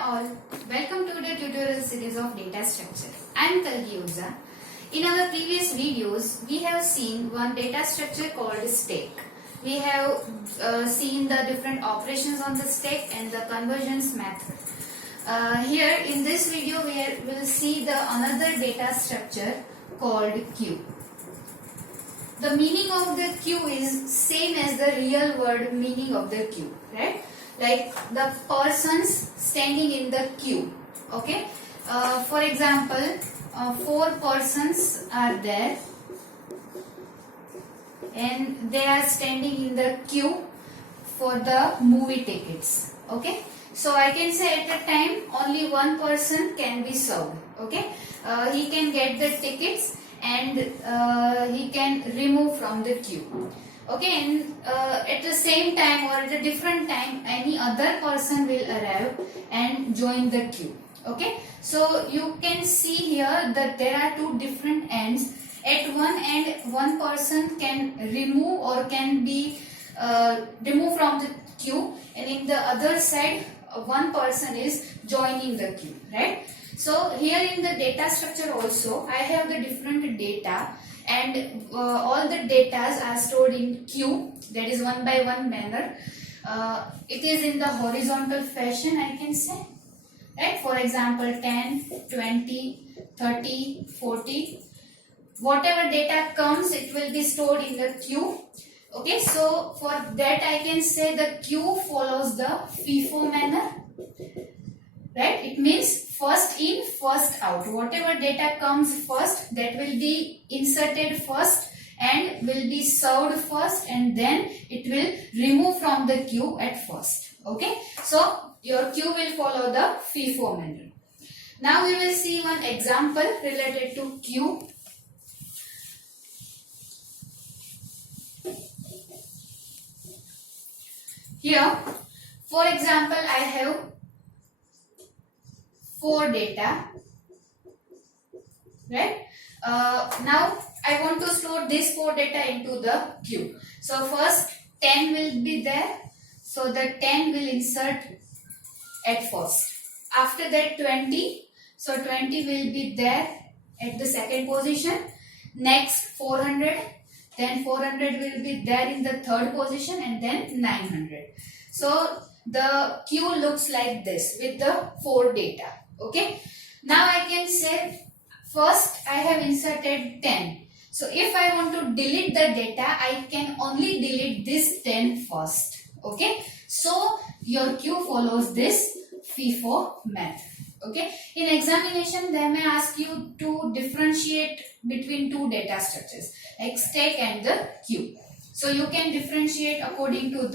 all, welcome to the tutorial series of data structure. I am Kalgi Oza. In our previous videos, we have seen one data structure called stack. We have seen the different operations on the stack and the conversions method. Here in this video, we will see the another data structure called queue. The meaning of the queue is same as the real word meaning of the queue, right? Like the persons standing in the queue. Okay. For example, 4 persons are there and they are standing in the queue for the movie tickets. Okay. So I can say at a time only one person can be served. Okay. He can get the tickets and he can remove from the queue. Okay, and at the same time or at a different time, any other person will arrive and join the queue. Okay, so you can see here that there are two different ends. At one end, one person can remove or can be removed from the queue, and in the other side, one person is joining the queue, right? So here in the data structure also, I have the different data. And all the data are stored in queue, that is one by one manner. It is in the horizontal fashion, I can say. Right? For example, 10, 20, 30, 40. Whatever data comes, it will be stored in the queue. Okay, so for that I can say the queue follows the FIFO manner. Right? It means first in, first out. Whatever data comes first, that will be inserted first and will be served first, and then it will remove from the queue at first. Okay. So your queue will follow the FIFO manner. Now we will see one example related to queue. Here, for example, I have 4 data, right? Now I want to store this 4 data into the queue. So first 10 will be there, so the 10 will insert at first. After that 20, so 20 will be there at the second position. Next 400, then 400 will be there in the third position, and then 900. So the queue looks like this with the 4 data. Okay. Now I can say first I have inserted 10. So if I want to delete the data, I can only delete this 10 first. Okay. So your queue follows this FIFO method. Okay. In examination, they may ask you to differentiate between 2 data structures like stack and the queue. So you can differentiate according to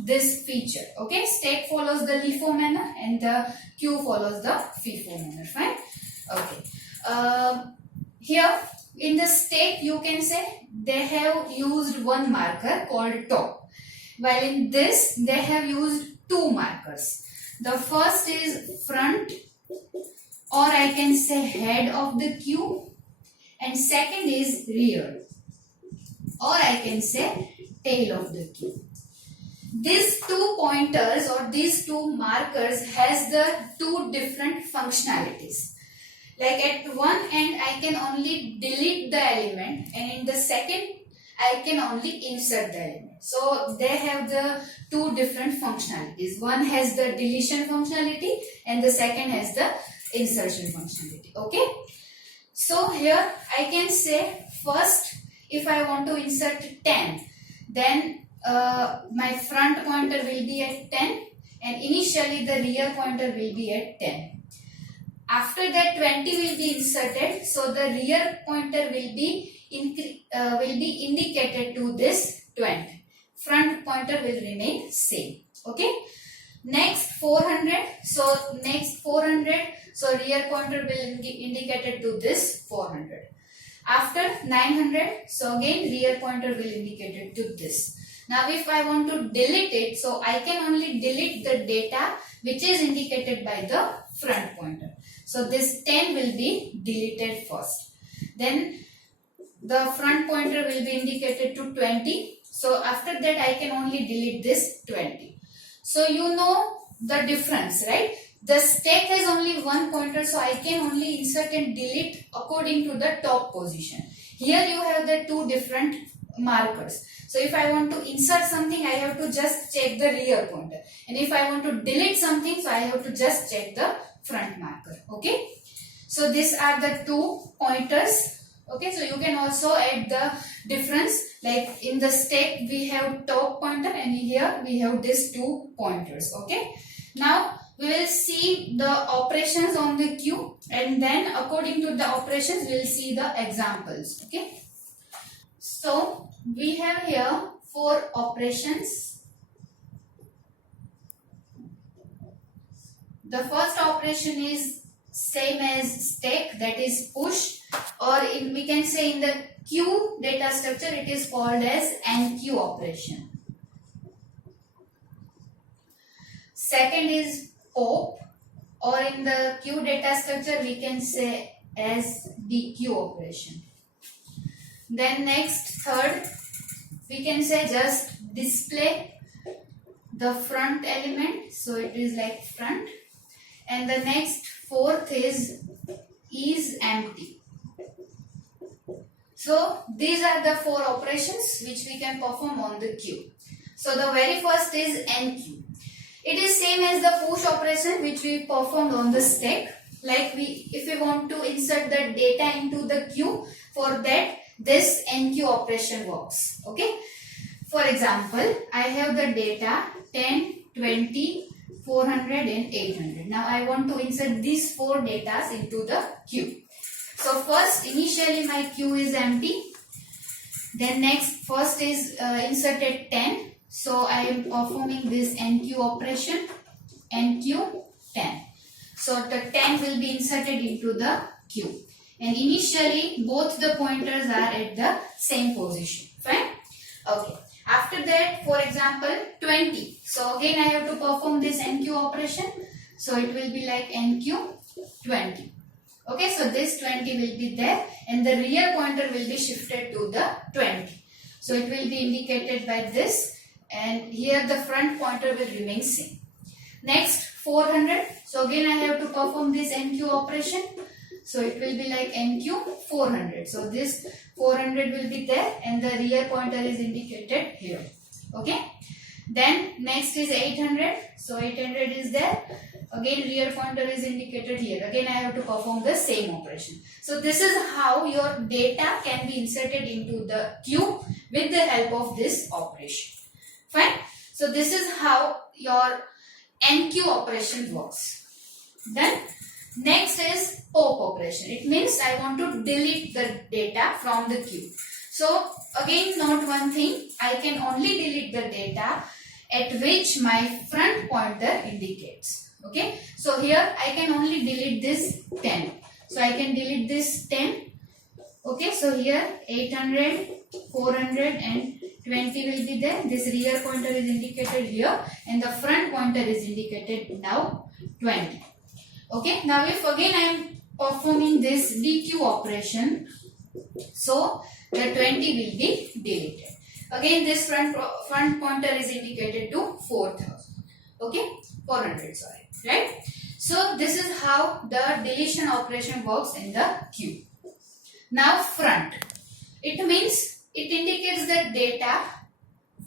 this feature. Okay, stack follows the LIFO manner and the queue follows the FIFO manner. Fine. Okay. Here in the stack, you can say they have used one marker called top, while in this they have used 2 markers. The first is front, or I can say head of the queue, and second is rear, or I can say tail of the queue. These 2 pointers or these 2 markers has the 2 different functionalities. Like at one end I can only delete the element, and in the second I can only insert the element. So they have the 2 different functionalities. One has the deletion functionality and the second has the insertion functionality. Okay. So here I can say first, if I want to insert 10, then my front pointer will be at 10 and initially the rear pointer will be at 10. After that 20 will be inserted, so the rear pointer will be indicated to this 20. Front pointer will remain same. Okay. Next 400, so rear pointer will be indicated to this 400. After 900, so again rear pointer will indicated to this. Now if I want to delete it, so I can only delete the data which is indicated by the front pointer. So this 10 will be deleted first. Then the front pointer will be indicated to 20. So after that I can only delete this 20. So you know the difference, right? The stack has only one pointer, so I can only insert and delete according to the top position. Here you have the two different markers. So if I want to insert something, I have to just check the rear pointer. And if I want to delete something, so I have to just check the front marker. Okay. So these are the two pointers. Okay, so you can also add the difference, like in the stack we have top pointer and here we have these two pointers. Okay, now we will see the operations on the queue, and then according to the operations we will see the examples. Okay, so we have here 4 operations. The first operation is same as stack, that is push, or we can say in the queue data structure it is called as enqueue operation. Second is pop, or in the queue data structure we can say as dequeue operation. Then next, third, we can say just display the front element, so it is like front. And the next, fourth is empty. So these are the 4 operations which we can perform on the queue. So the very first is enqueue. It is same as the push operation which we performed on the stack. Like if we want to insert the data into the queue, for that this enqueue operation works. Okay. For example, I have the data 10, 20, 400 and 800. Now I want to insert these 4 datas into the queue. So first, initially my queue is empty. Then next, first is inserted 10. So I am performing this enqueue operation, enqueue 10. So the 10 will be inserted into the queue. And initially both the pointers are at the same position. Fine? Okay. After that, for example, 20. So again I have to perform this enqueue operation. So it will be like enqueue 20. Okay, so this 20 will be there and the rear pointer will be shifted to the 20. So it will be indicated by this, and here the front pointer will remain same. Next, 400. So again I have to perform this enqueue operation. So it will be like enqueue 400. So this 400 will be there and the rear pointer is indicated here. Okay. Then next is 800. So 800 is there. Again rear pointer is indicated here. Again I have to perform the same operation. So this is how your data can be inserted into the queue with the help of this operation. Fine. So this is how your enqueue operation works. Then next is pop operation. It means I want to delete the data from the queue. So again, note one thing, I can only delete the data at which my front pointer indicates. Okay, so here I can only delete this 10. So I can delete this 10. Okay, so here 800, 400 and 20 will be there. This rear pointer is indicated here and the front pointer is indicated now 20. Okay, now if again I am performing this dequeue operation, so the 20 will be deleted. Again this front pointer is indicated to 4000. Okay, 400, sorry, right? So this is how the deletion operation works in the queue. Now front, it means it indicates the data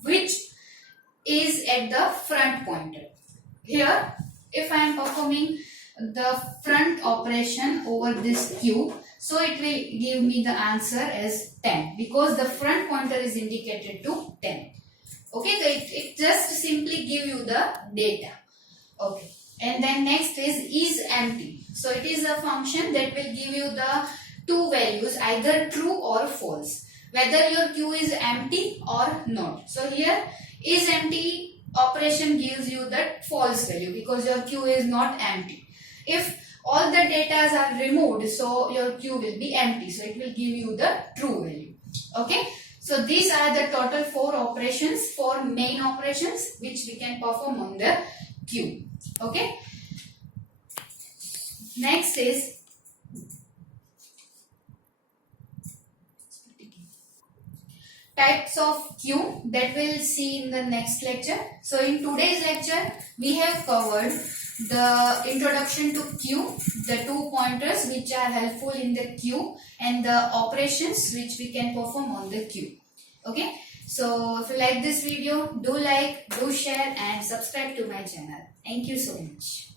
which is at the front pointer. Here if I am performing the front operation over this queue, so it will give me the answer as 10 because the front pointer is indicated to 10. Okay, so it just simply give you the data. Okay, and then next is empty. So it is a function that will give you the two values, either true or false, whether your queue is empty or not. So here is empty operation gives you the false value because your queue is not empty. If all the data are removed, so your queue will be empty, so it will give you the true value. Okay, so these are the total 4 operations, 4 main operations which we can perform on the queue. Okay, next is types of queue that we'll see in the next lecture. So in today's lecture we have covered the introduction to queue, the 2 pointers which are helpful in the queue, and the operations which we can perform on the queue. Okay. So if you like this video, do like, do share and subscribe to my channel. Thank you so much.